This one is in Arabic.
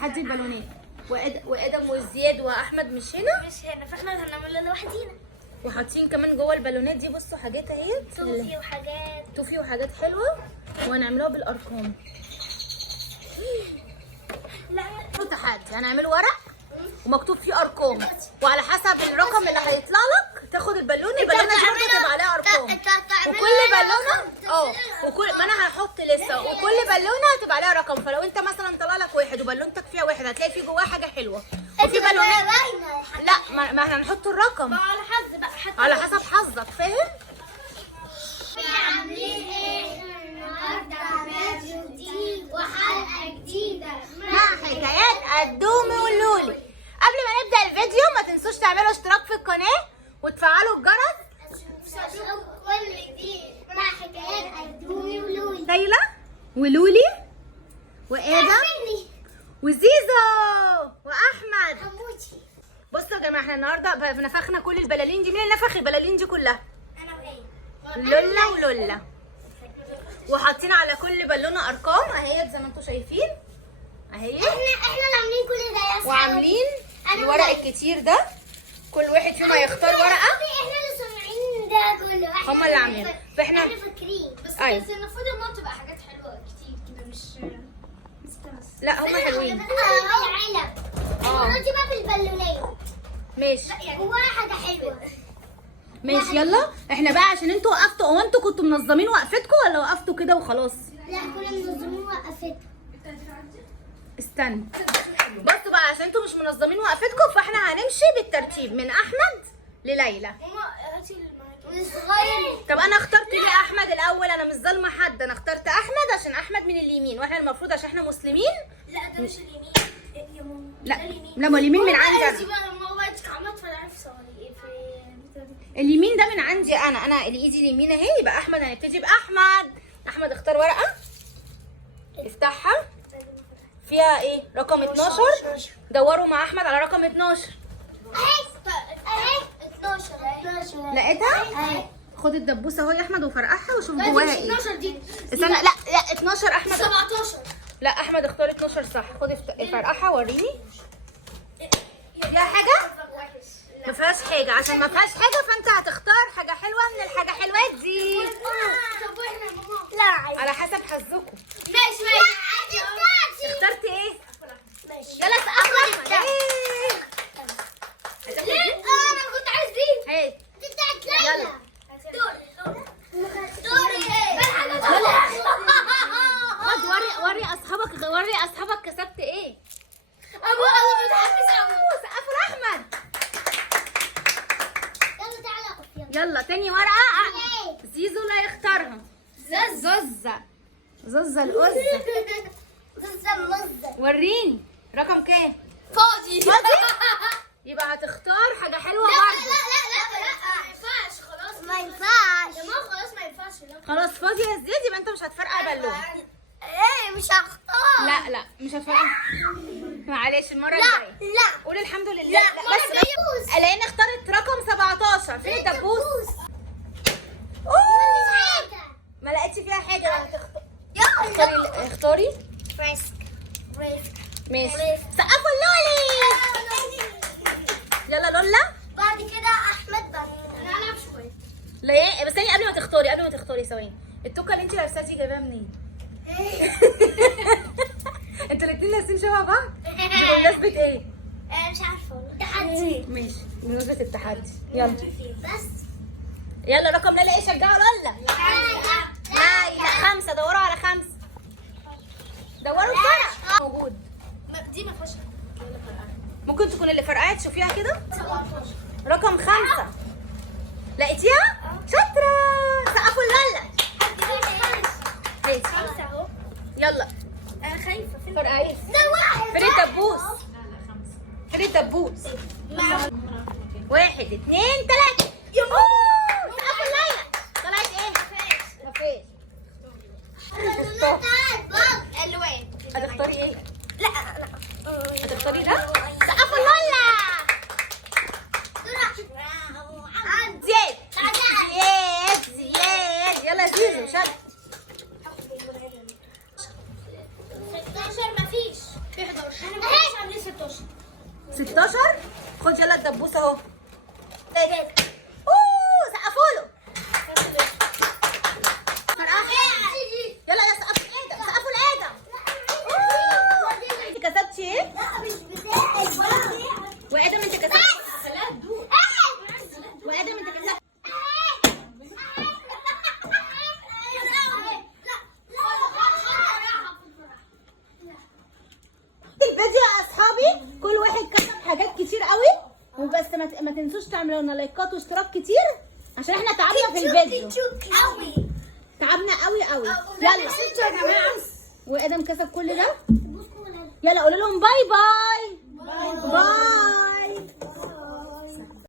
تحدي البالونات. وادم وزياد واحمد مش هنا، فاحنا هنعملها لوحدينا. وحاطين كمان جوه البالونات دي بصوا حاجات اهي، توفي وحاجات حلوه، وهنعملوها بالارقام. لا تحدي هنعمله ورق ومكتوب فيه ارقام، وعلى حسب الرقم اللي هيطلع لك تاخد البالونه دي برضه تبقى عليها ارقام. وكل بالونه وكل ما انا هحط لسه، وكل بالونه هتبقى عليها رقم. فلو انت مثلا طلع لك واحد وبالونتك فيها واحد، هتلاقي فيه جواها حاجه حلوه. وفي بالونات لا ما احنا هنحط الرقم على حظ بقى، على حسب حظك، فاهم؟ عاملين ايه النهارده؟ فيديو جديد وحلقه جديده مع حكايات الدومي واللولي. قبل ما نبدا الفيديو ما تنسوش تعملوا اشتراك في القناه وتفعلوا الجرس. كل جديد مع حكايات الدومي ولولي. ليلى ولولي وادم وزيزو واحمد. حموتي بصوا يا جماعه، احنا النهارده نفخنا كل البلالين دي. مين اللي نفخ البلالين دي كلها؟ انا وهي لولا ولولا. وحاطين على كل بالونه ارقام اهي زي ما انتم شايفين اهي. احنا اللي عاملين كل ده يا وعاملين الورق الكتير ده، كل واحد فيهم هيختار ورقه. احنا اللي صانعين ده كله، هما اللي عاملينه. فاحنا فاكرين بس أيوة. بس المفروض الماما تبقى حاجات حلوه كتير كده، مش لا هما حلوين. علب دي بقى بالبالونات ماشي جواها حاجه حلوه. ماشي يلا. احنا بقى عشان انتوا وقفتوا، هو انتوا كنتوا منظمين وقفتكم ولا وقفتوا كده وخلاص؟ لا كنا منظمين وقفتها. استنى بصوا بقى، عشان انتوا مش منظمين وقفتكم فاحنا هنمشي بالترتيب من احمد لليلى. ماما هاتي الصغير. طب انا اخترت ليه احمد الاول؟ انا مش ظالمه حد، انا اخترت احمد عشان احمد من اليمين، واحنا المفروض عشان احنا مسلمين. لا ده مش اليمين يا ماما، لا ده اليمين. لا، ما اليمين من عندي انا. بقى لما وقعت عملت فرع في صواني في اليمين ده من عندي انا اللي ايدي اليمين اهي. يبقى احمد هنبتدي باحمد. احمد اختار ورقه، افتحها فيها ايه؟ رقم 12. دوروا مع احمد على رقم 12. اهي 12 لقيتها؟ اهي. خد الدبوسه اهو يا احمد وفرقعها وشوف جواها ايه. 12 دي استنى، لا 12 احمد. 17. لا احمد اختار 12 صح. خد فرقعها وريني. فيها حاجه؟ ما فيهاش حاجه. عشان ما فيهاش حاجه فانت هتختار حاجه حلوه من الحاجه حلوات دي طب واحنا يا ماما؟ لا على حسب حظكم. ماشي. اخترت ايه؟ ماشي يلا سقف احمد. ليه؟ انا كنت عايز دي. هات دي بتاعت ليلى. دوري ايه؟ خد وري اصحابك كسبت ايه. ابو انا متحمس قوي. سقفوا لاحمد. يلا تعالى اقف. يلا تاني ورقه زيزو اللي هيختارها. زوزة القزة. زوزة وريني رقم كام؟ فاضي. يبقى هتختار حاجه حلوه لا برضه. ما ينفعش. خلاص ما ينفعش يا ماما، خلاص ما ينفعش. خلاص فاضي يا زياد، يبقى انت مش هتفرقع بالون. ايه مش هختار. لا مش هتفرقع. معلش المره لا الجايه. لا قول الحمد لله. لا بس لان اختارت رقم 17. فين الدبوس؟ ما لقيتش فيها حاجه. اختاري. فريسك ماشي سقفوا اللولي. يلا لولا. بعد كده احمد. بعد كده هنلعب شويه. لا بس ثاني قبل ما تختاري ثواني. التوكه اللي انت لابساها دي جايباها منين؟ انتوا الاثنين لابسين شبه بعض؟ دي بمناسبة ايه؟ مش عارفه. تحدي. ماشي بمناسبة التحدي. يلا بس يلا رقم ليلى ايه؟ شجعوا لولا. لا 5. دوروا على 5. دوروا بسرعة. موجود. دي ما فيهاش. ممكن تكون اللي فرقعت. شوفيها كده. 17. رقم 5. لقيتيها؟ شاطرة. سقفوا لولا. ماشي 5 اهو. يلا انا خايفه. فرقعيش. ده واحد. فين الدبوس؟ فين الدبوس؟ 1 2 3. سقفوا لولا. طلعت ايه؟ مفيش. الوان. هتختاري ايه؟ لا هتختاري ده؟ سقفوا لولا. زياد. يلا زيزو شد. 16 مفيش. في 11. تنسوش تعملوا لنا لايكات واشتراك كتير عشان احنا تعبنا في الفيديو. قوي. تعبنا قوي قوي. يلا يا جماعه. وادم كسب كل ده. يلا قولوا لهم باي باي. باي.